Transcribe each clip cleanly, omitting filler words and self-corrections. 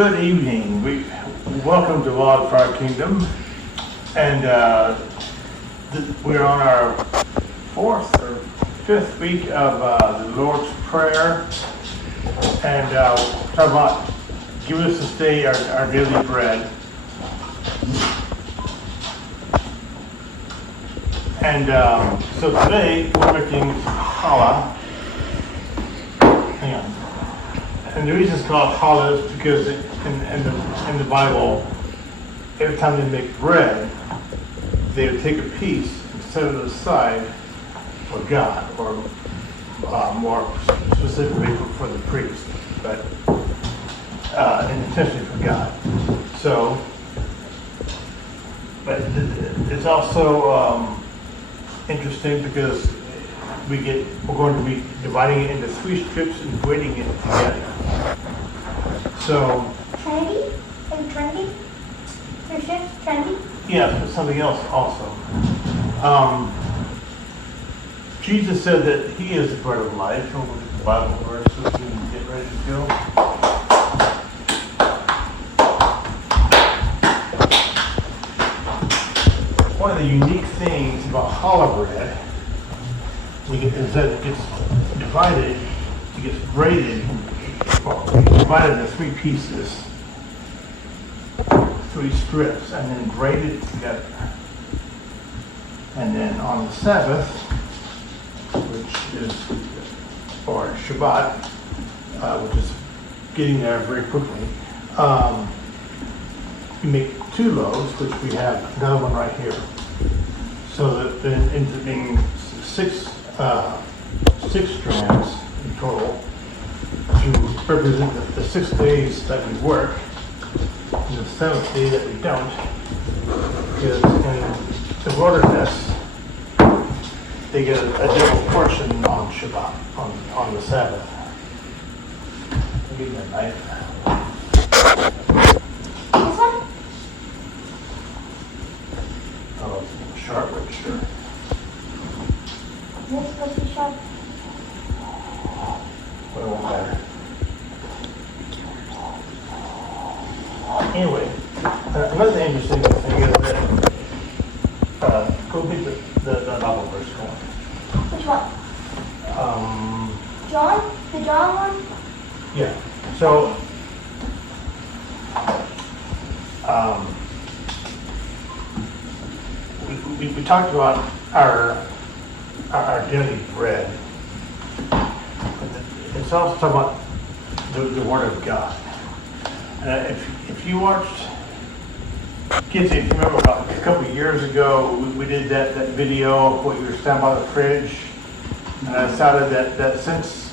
Good evening. Welcome to Wildfire Kingdom, and we're on our fourth or fifth week of the Lord's Prayer, and talking about give us this day our daily bread. And so today we're making challah. Hang on. And the reason it's called challah is because in the Bible, every time they make bread, they would take a piece and set it aside for God, or more specifically for the priest, but intentionally for God. So, but it's also interesting because we're going to be dividing it into 3 strips and braiding it together. So Trinity and Trinity? 3 strips, Trinity? yes, but something else also. Jesus said that He is the bread of life. We'll look at the Bible verse so we can get ready to go. One of the unique things about challah bread is that it gets divided, it gets braided, divided into 3 pieces, 3 strips, and then braided together. And then on the Sabbath, which is, or Shabbat, which is getting there very quickly, you make 2 loaves, which we have another one right here. So that then ends up being 6 strands in total to represent the 6 days that we work and the 7th day that we don't. Because in the wilderness, they get a double portion on Shabbat, on the Sabbath. I'll give you a knife. This one? Oh, it's sharp, but sure. Is this supposed to be sharp? But it won't matter. Anyway, another interesting thing is that go get the novel verse going. Which one? John? The John one? Yeah. So, we talked about our daily bread. It's also talking about the Word of God. If you watched, kids, if you remember about a couple of years ago, we did that video of what you were standing by the fridge, and I decided that since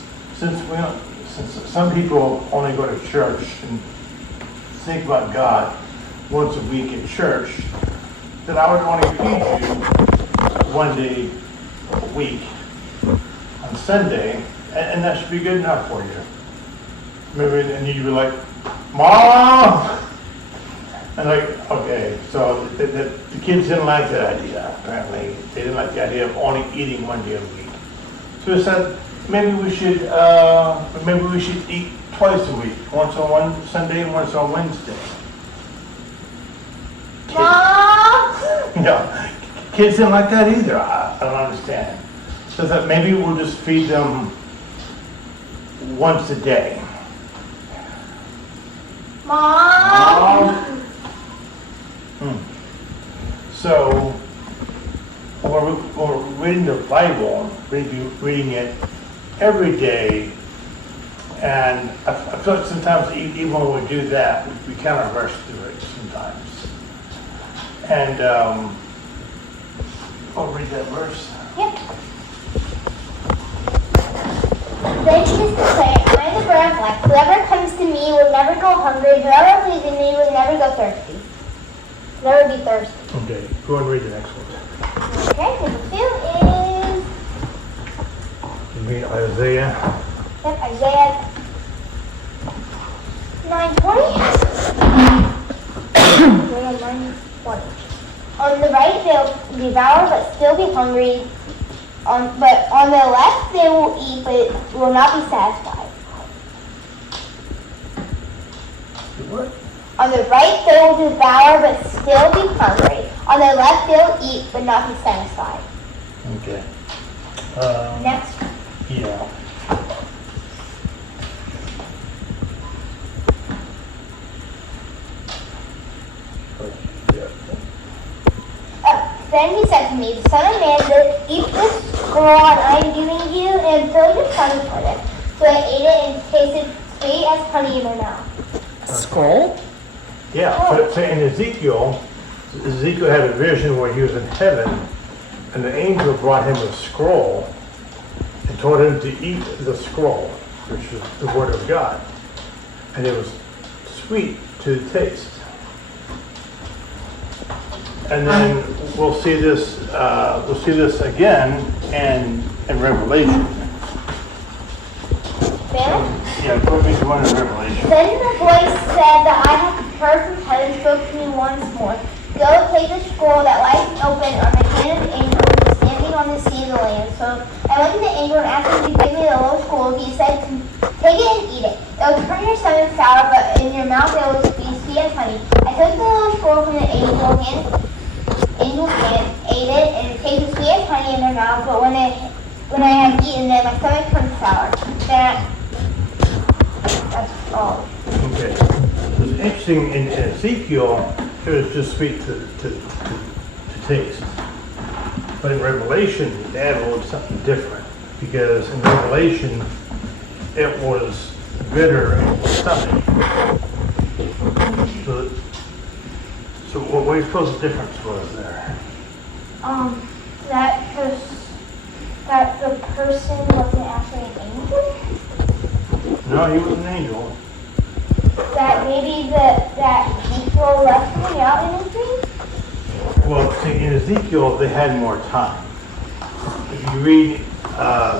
some people only go to church and think about God once a week in church, that I would only feed you 1 day a week on Sunday, and that should be good enough for you. Maybe, and you'd be like, Mom! And like, okay, so the kids didn't like that idea, apparently. They didn't like the idea of only eating 1 day a week. So we said, maybe we should eat twice a week, once on one Sunday and once on Wednesday. Mom! No, kids didn't like that either. I don't understand. So that maybe we'll just feed them once a day. Mom! So when we're reading the Bible, reading it every day, and I feel like sometimes even when we do that, we kind of rush through it sometimes. And I'll read that verse. Yep. Then Jesus declared, I am the bread of life. Whoever comes to me will never go hungry. Whoever believes in me will never go thirsty. Never be thirsty. Okay, go and read the next one. Okay, number 2 is... You mean Isaiah? Yep, Isaiah 9:20. Isaiah 9:20. On the right they'll devour but still be hungry. But on the left they will eat but will not be satisfied. what? On the right they will devour but still be hungry. On the left they will eat but not be satisfied. Okay. Next. Yeah. Then he said to me, the Son of Man, eat this scroll I am giving you and fill your tummy with it. So I ate it and it tasted sweet as honey in my mouth. Scroll? Yeah, so in Ezekiel had a vision where he was in heaven, and the angel brought him a scroll and told him to eat the scroll, which is the word of God. And it was sweet to the taste. And then we'll see this again in Revelation. Then? Yeah, go to one in Revelation. Then the voice said that I have heard from heaven spoke to me once more. Go take the scroll that lies open on the hand of the angel who is standing on the sea of the land. So I went to the angel and asked him to give me the little scroll. He said, take it and eat it. It will turn your stomach sour, but in your mouth it will be sweet as honey. I took the little scroll from the angel's hand, ate it, and it tasted sweet as honey in my mouth, but when I had eaten it, my stomach turned sour. That's all. Okay. It's interesting in Ezekiel, it was just sweet to taste. But in Revelation, they added a little something different. Because in Revelation, it was bitter in the stomach. So what do you suppose the difference was there? That the person wasn't actually an angel? No, he was an angel. That maybe that Ezekiel left him out in his dream? Well, see, in Ezekiel, they had more time. If you read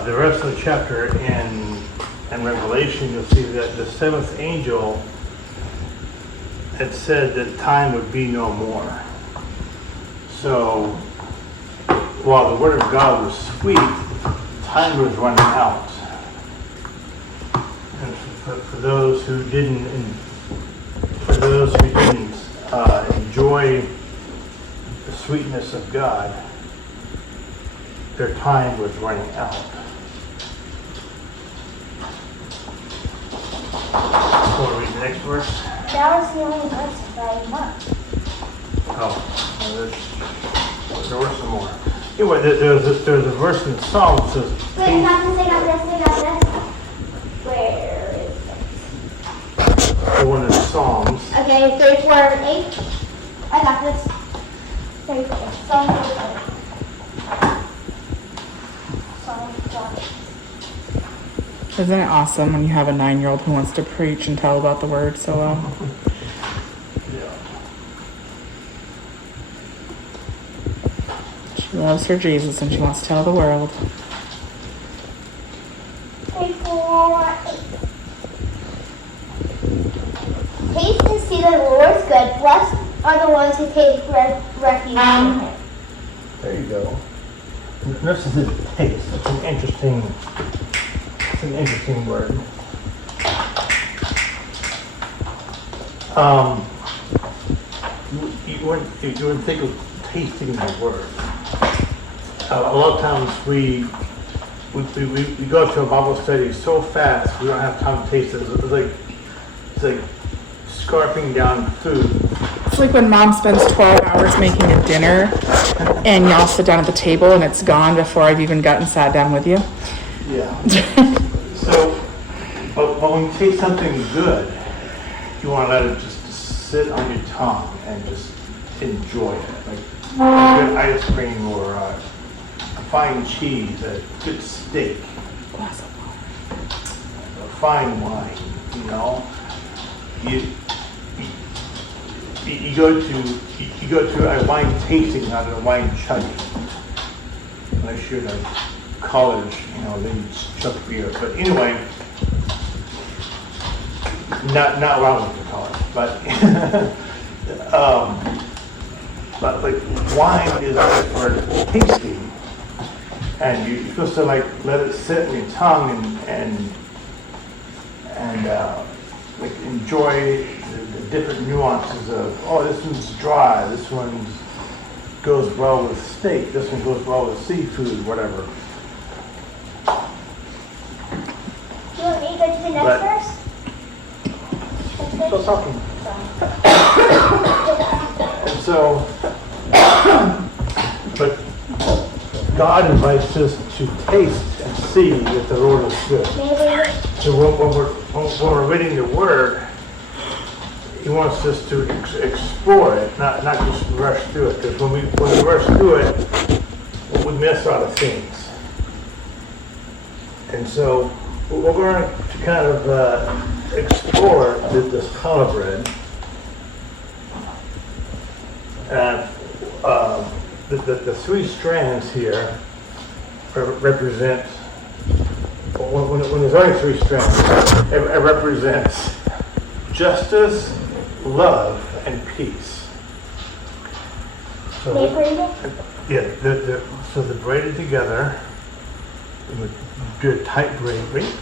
the rest of the chapter in Revelation, you'll see that the seventh angel had said that time would be no more. So, while the word of God was sweet, time was running out. And for those who didn't enjoy the sweetness of God, their time was running out. So read the next verse. That was the only verse that I marked. Oh, well, there were some more. Anyway, there's a verse in Psalms that says, Wait, I got this. Where is it? the one in Psalms. Okay, 34 and 8. I got this. 34. Psalm 34. Psalm 40. Isn't it awesome when you have a 9-year-old who wants to preach and tell about the word so well? Yeah. She loves her Jesus and she wants to tell the world. 34, 8. Taste and see that the Lord is good. Blessed are the ones who take refuge in Him. There you go. This is the taste. It's an interesting word. You wouldn't think of tasting the word. A lot of times we go to a Bible study so fast we don't have time to taste it. It's like scarfing down food. It's like when mom spends 12 hours making a dinner and y'all sit down at the table and it's gone before I've even gotten sat down with you. Yeah. So, but when you taste something good, you want to let it just sit on your tongue and just enjoy it. Like a good ice cream or a fine cheese, a good steak, Glass of water. a fine wine, you know. You go to a wine tasting, not a wine chugging. Unless you're in college, you know, then you chug beer. But anyway, not while I was in college, but like wine is always for tasting, and you're supposed to like let it sit in your tongue and like enjoy the different nuances of, oh, this one's dry, this one goes well with steak, this one goes well with seafood, whatever. Do you want me to go to the next But- verse? Still talking. And so, but God invites us to taste and see that the Lord is good. Maybe. So when we're reading the Word, He wants us to explore it, not just rush through it. Because when we rush through it, we miss a lot of things. And so we're going to kind of explore this challah bread. And the three strands here represent, when there's only three strands, it represents justice, love, and peace. So, May I braid it? yeah, so they're braided together. We do a tight braid. Wait.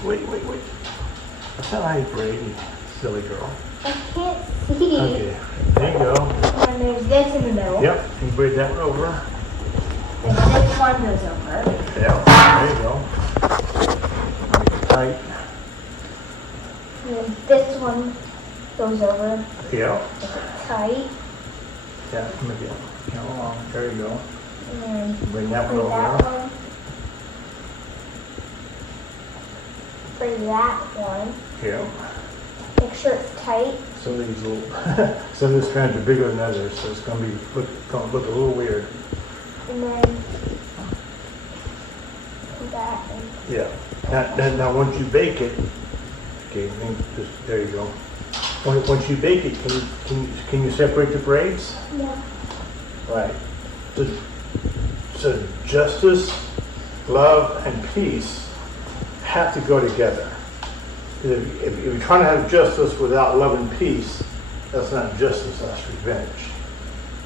That's not how you braid, you silly girl. I can't see. Okay, there you go. And there's this in the middle. Yep, you braid that one over. And this one goes over. Yeah, there you go. Make it tight. And then this one goes over. Yeah, Make it tight. yeah, maybe along. There you go. And then Bring that one braid that over. one. Braid that one. Yeah. Make sure it's tight. Some of these little, some of these strands are bigger than others, so it's gonna look a little weird. And then that. And Yeah. Now once you bake it, okay, there you go. Once you bake it, can you separate the braids? yeah. Right. So justice, love, and peace have to go together. If you're trying to have justice without love and peace, that's not justice, that's revenge.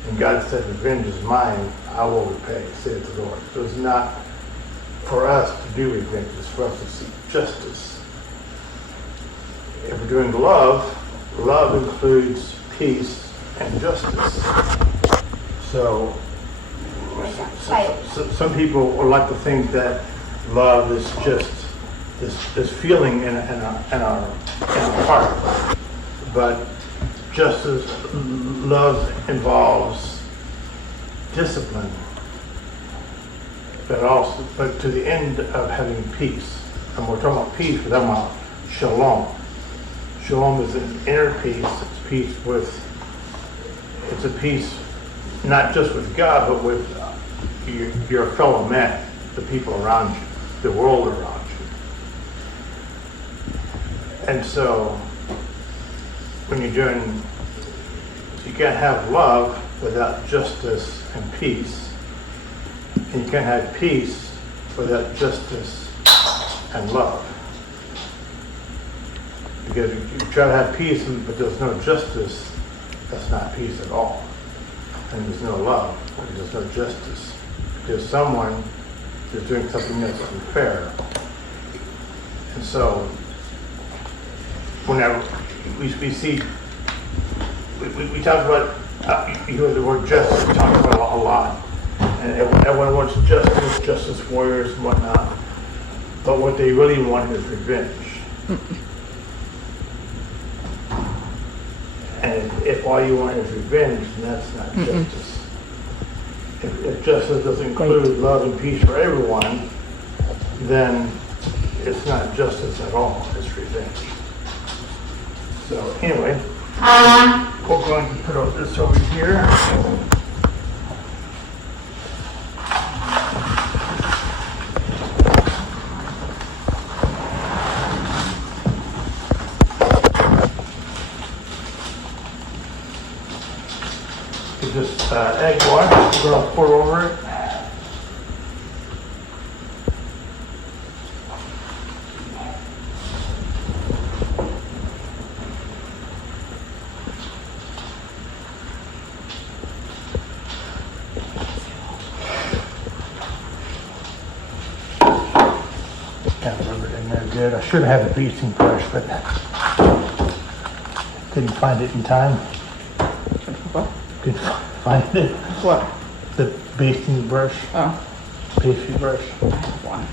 And God said, revenge is mine, I will repay, saith the Lord. So it's not for us to do revenge, it's for us to seek justice. If we're doing love, love includes peace and justice. So some people would like to think that love is just this feeling in our heart, but just as love involves discipline, but to the end of having peace. And we're talking about peace, we're talking about shalom. Shalom is an inner peace. It's a peace not just with God, but with your fellow men, the people around you, the world around you. And so, when you're doing, you can't have love without justice and peace. And you can't have peace without justice and love. Because if you try to have peace but there's no justice, that's not peace at all. And there's no love, there's no justice. Because someone is doing something that's unfair. And so, whenever we see, we talk about, you hear the word justice, we talk about it a lot. And everyone wants justice warriors and whatnot. But what they really want is revenge. And if all you want is revenge, then that's not justice. If justice doesn't include love and peace for everyone, then it's not justice at all, it's revenge. So anyway, we're going to put this over here. Get this egg wash, we're going to pour over it. Got a rubber in there good. I should have had a beating brush, but couldn't find it in time. What? Couldn't find it. What? The basting brush, Oh, pastry brush. I have one.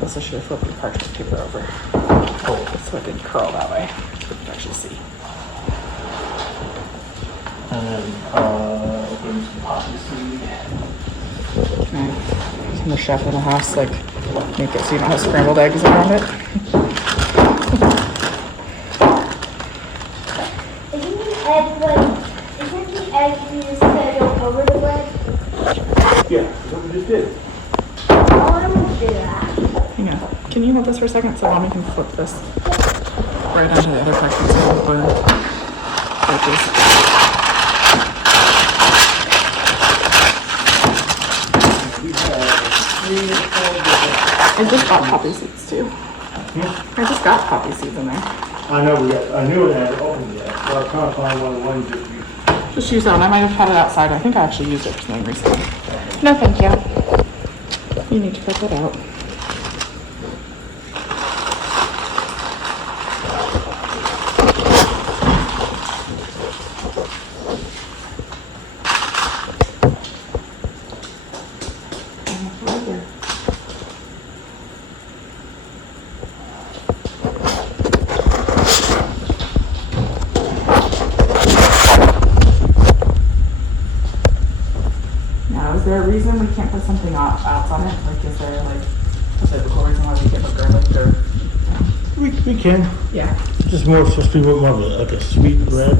Also should have flipped your parchment paper over Oh, so it didn't curl that way. So you can actually see. and then, open some poppy seed. Can the chef in the house like make it so you don't have scrambled eggs around it? Isn't the egg you just said go over the bread? Yeah, that's what we just did. I want to do that. Hang on. Can you hold this for a second so mommy can flip this right onto the other part that's going to boil? I just got poppy seeds too. I just got poppy seeds in there. I know I knew it hadn't opened yet, so I was trying to find one of the ones that you. Just use that one. I might have had it outside. I think I actually used it for something recently. No, thank you. You need to cut that out. Now, is there a reason we can't put something else on it? Like, is there like a biblical reason why we can't put garlic or? We can. Yeah. Just more supposed to be more of like a sweet bread.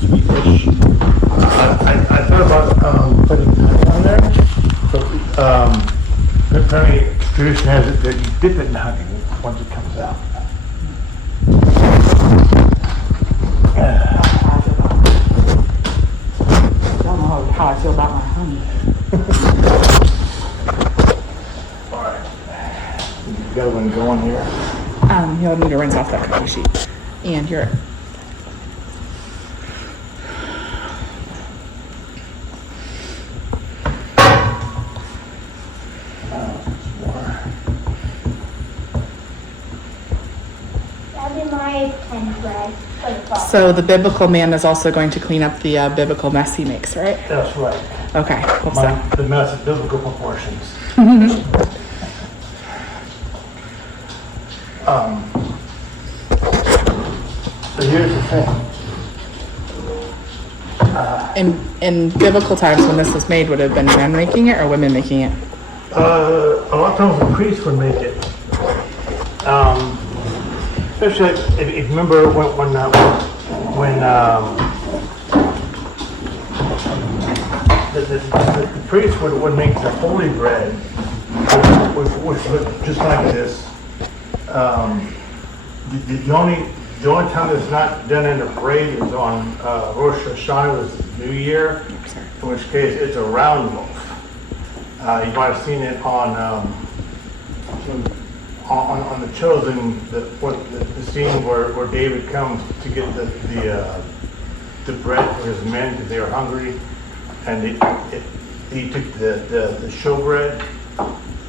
Sweetish. I thought about putting honey on there, but apparently tradition has it that you dip it in honey once it comes out. I don't know how I feel about my honey. All right. You got one going here. You'll need to rinse off that cookie sheet. And you're. That'd be my pen bread for the fall. So the biblical man is also going to clean up the biblical mess he makes, right? That's right. Okay. Hope so. The mess of biblical proportions. So here's the thing. In biblical times, when this was made, would it have been men making it or women making it? A lot of times the priest would make it. Especially if you remember when the priest would make the holy bread, which looked just like this. The only time it's not done in a parade is on Rosh Hashanah, was the New Year, in which case it's a round loaf. You might have seen it on the Chosen, the scene where David comes to get the bread for his men because they were hungry, and he took the showbread.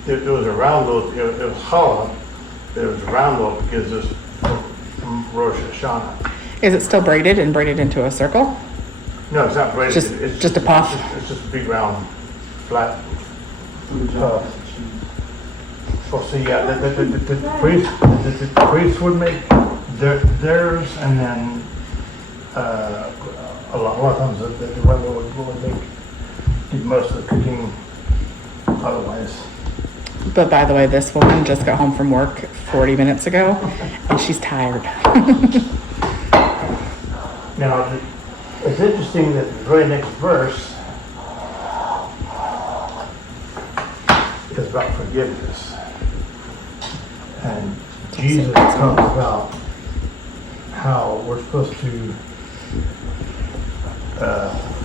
There was a round loaf. It was challah. There was a round loaf because it was from Rosh Hashanah. Is it still braided and braided into a circle? No, it's not braided. Just a puff? It's just a big round, flat puff. So yeah, the priest would make theirs, and then a lot of times the women would did most of the cooking otherwise. But by the way, this woman just got home from work 40 minutes ago, and she's tired. Now, it's interesting that the very next verse is about forgiveness. And Jesus talks about how we're supposed to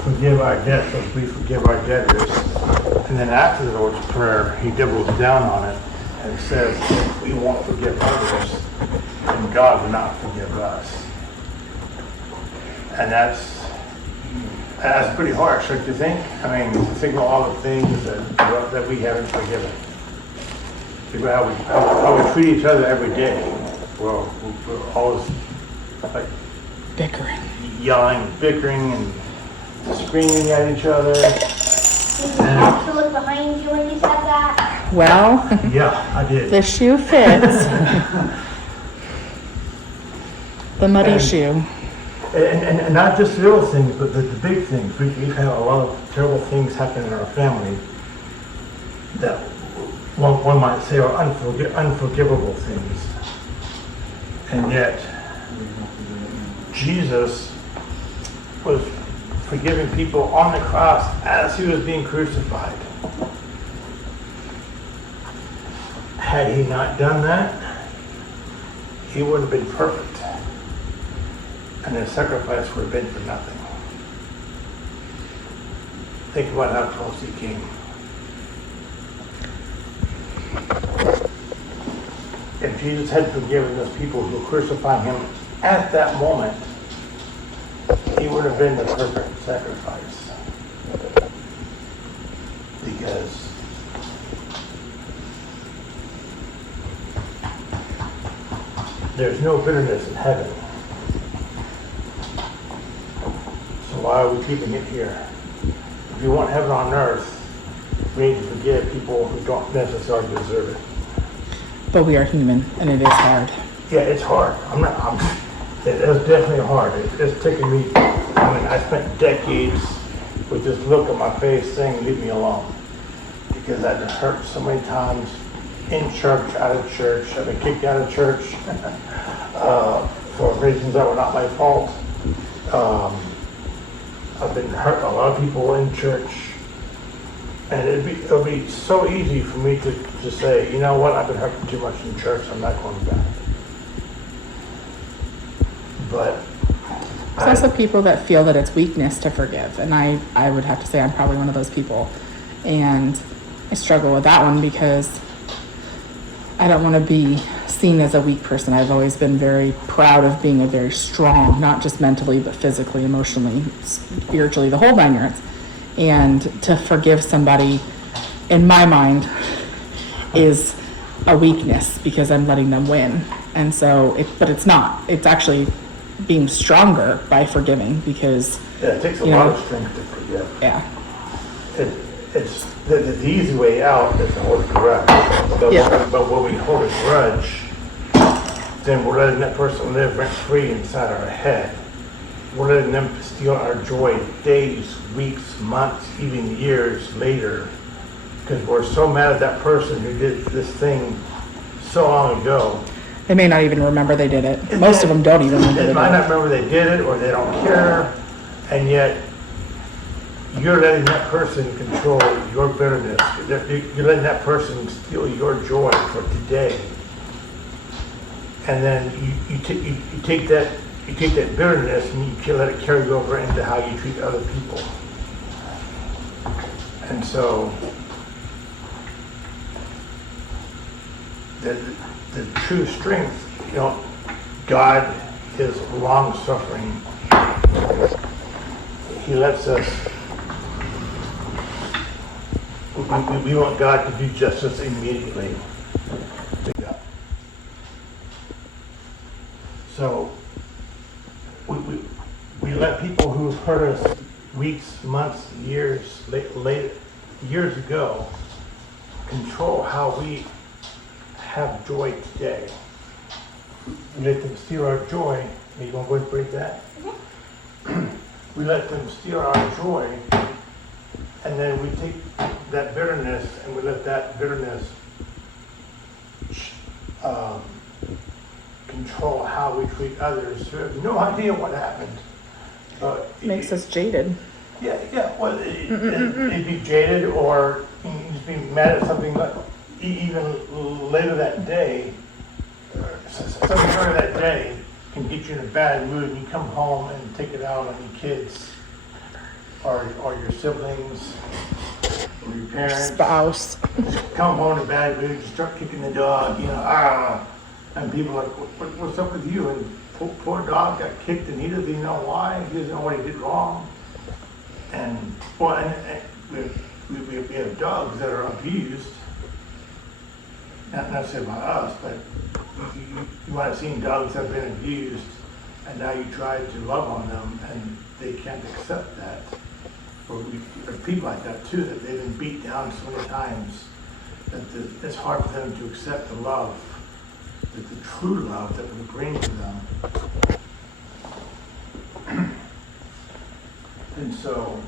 forgive our debts as we forgive our debtors. And then after the Lord's Prayer, he doubles down on it and says, if we won't forgive others, then God will not forgive us. And that's pretty harsh, don't you think? I mean, think of all the things that we haven't forgiven. Think about how we treat each other every day. Well, we're always like Bickering. yelling, bickering, and screaming at each other. Did you have to look behind you when you said that? Well, Yeah, I did. the shoe fits. The muddy And- shoe. And not just the little things, but the big things. We've had a lot of terrible things happen in our family that one might say are unforgivable things. And yet, Jesus was forgiving people on the cross as he was being crucified. Had he not done that, he would have been perfect. And his sacrifice would have been for nothing. Think about how close he came. If Jesus had forgiven those people who were crucifying him at that moment, he would have been the perfect sacrifice. Because there's no bitterness in heaven. So why are we keeping it here? If you want heaven on earth, we need to forgive people who don't necessarily deserve it. But we are human, and it is hard. Yeah, it's hard. It is definitely hard. It's taken me, I spent decades with this look on my face saying, leave me alone. Because I've been hurt so many times in church, out of church. I've been kicked out of church for reasons that were not my fault. I've been hurt a lot of people in church. And it'll be so easy for me to say, you know what, I've been hurt too much in church, I'm not going back. But There's also people that feel that it's weakness to forgive, and I would have to say I'm probably one of those people. And I struggle with that one because I don't want to be seen as a weak person. I've always been very proud of being a very strong, not just mentally, but physically, emotionally, spiritually, the whole 9 yards. And to forgive somebody, in my mind, is a weakness because I'm letting them win. And so, but it's not. It's actually being stronger by forgiving because, yeah, it takes a you lot know, of strength to forgive. yeah. It's the easy way out is to hold a grudge. Yeah. But when we hold a grudge, then we're letting that person live rent-free inside our head. We're letting them steal our joy days, weeks, months, even years later. Because we're so mad at that person who did this thing so long ago. They may not even remember they did it. Most of them don't even remember they They did might it. not remember they did it, or they don't care, and yet you're letting that person control your bitterness. You're letting that person steal your joy for today. And then you take that bitterness and you let it carry over into how you treat other people. And so the true strength, you know, God is long-suffering. He lets us, we want God to do justice immediately. So we let people who hurt us weeks, months, years, years ago control how we have joy today. We let them steal our joy. Are you going to go and break that? We let them steal our joy, and then we take that bitterness and we let that bitterness control how we treat others who have no idea what happened. Makes us jaded. Yeah. Well, it'd be jaded, or you just be mad at something like even later that day. Something later that day can get you in a bad mood, and you come home and take it out on your kids, or your siblings, or your parents. Spouse. Come home in a bad mood, you start kicking the dog, and people are like, what's up with you? And poor dog got kicked, and he doesn't even know why. He doesn't know what he did wrong. And we have dogs that are abused. Not necessarily by us, but you might have seen dogs that have been abused, and now you try to love on them, and they can't accept that. Or there are people like that too, that they've been beat down so many times that it's hard for them to accept the love, the true love that we bring to them. And so,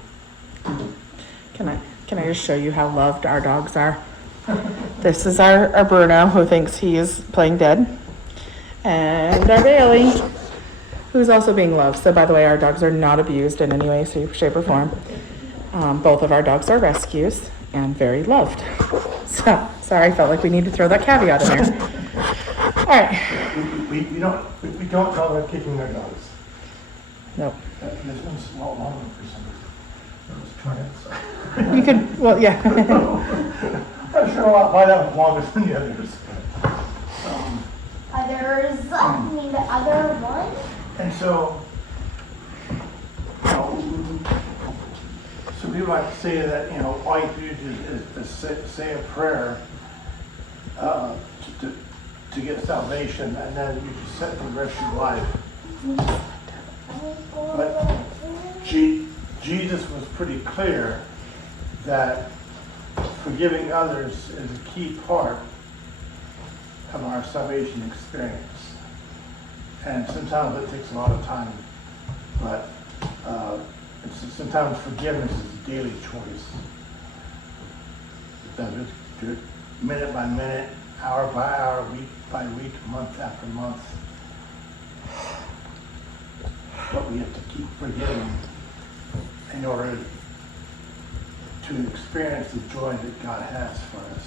Can I just show you how loved our dogs are? This is our Bruno, who thinks he is playing dead. And our Bailey, who's also being loved. So by the way, our dogs are not abused in any way, shape, or form. Both of our dogs are rescues and very loved. So, sorry, I felt like we need to throw that caveat in there. All right. we don't call them kicking their dogs. Nope. This one's small, long for some reason. Let's try it. You could, well, yeah. I'm sure why that was longer than the others. Others, I mean the other one? And so, you know, some people like to say that, you know, all you do is say a prayer to get salvation, and then you just set the rest of your life. But Jesus was pretty clear that forgiving others is a key part of our salvation experience. And sometimes it takes a lot of time, but sometimes forgiveness is a daily choice. That is good, minute by minute, hour by hour, week by week, month after month. But we have to keep forgiving in order to experience the joy that God has for us.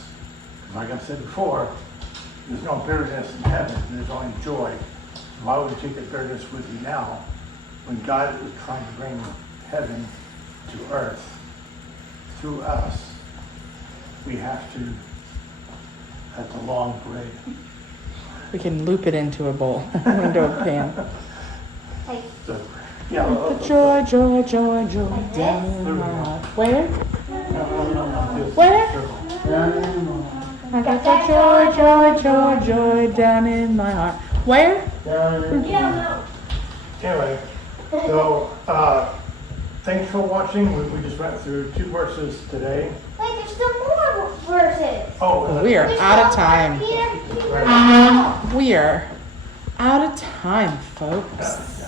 Like I said before, there's no bitterness in heaven, there's only joy. Why would you take the bitterness with you now when God is trying to bring heaven to earth through us? We have to, at the long break. We can loop it into a bowl, into a pan. Like, So, yeah. Joy, joy, joy, joy, down in my heart. Where? Where? I got the joy, joy, joy, joy down in my heart. Where? Anyway, so thanks for watching. We just went through 2 verses today. wait, there's still more verses. Oh, We are out of time. Peter, We are out of time, folks.